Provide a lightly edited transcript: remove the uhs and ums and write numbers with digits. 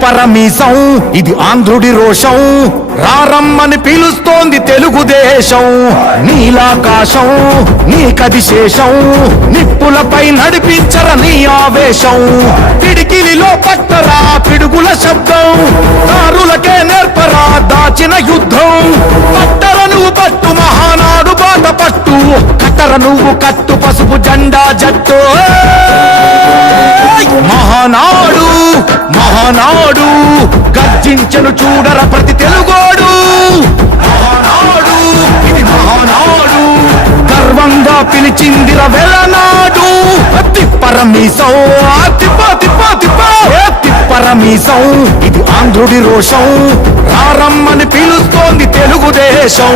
తిప్పరమీసం ఇది ఆంధ్రుడి రోషం రారమ్మని పిలుస్తోంది తెలుగుదేశం నీలాకాశం నీ కదిశేషం నిప్పులపై నడిపించర నీ ఆవేశం పిడికిలిలో పట్టరా పిడుగుల శబ్దం దారులకే నేర్పరా దాచిన యుద్ధం పట్టర నువ్వు పట్టు మహానాడు బాట పట్టు కట్టర నువ్వు కట్టు పసుపు జెండా జట్టు మహానాడు మహానాడు గర్జించను చూడర ప్రతి తెలుగోడు మహానాడు ఇది మహానాడు గర్వంగా పిలిచిందిర వెలనాడు తిప్పరమీసం తిప్ప తిప్ప తిప్ప తిప్పరమీసం ఇది ఆంధ్రుడి రోషం రారమ్మని పిలుస్తోంది తెలుగుదేశం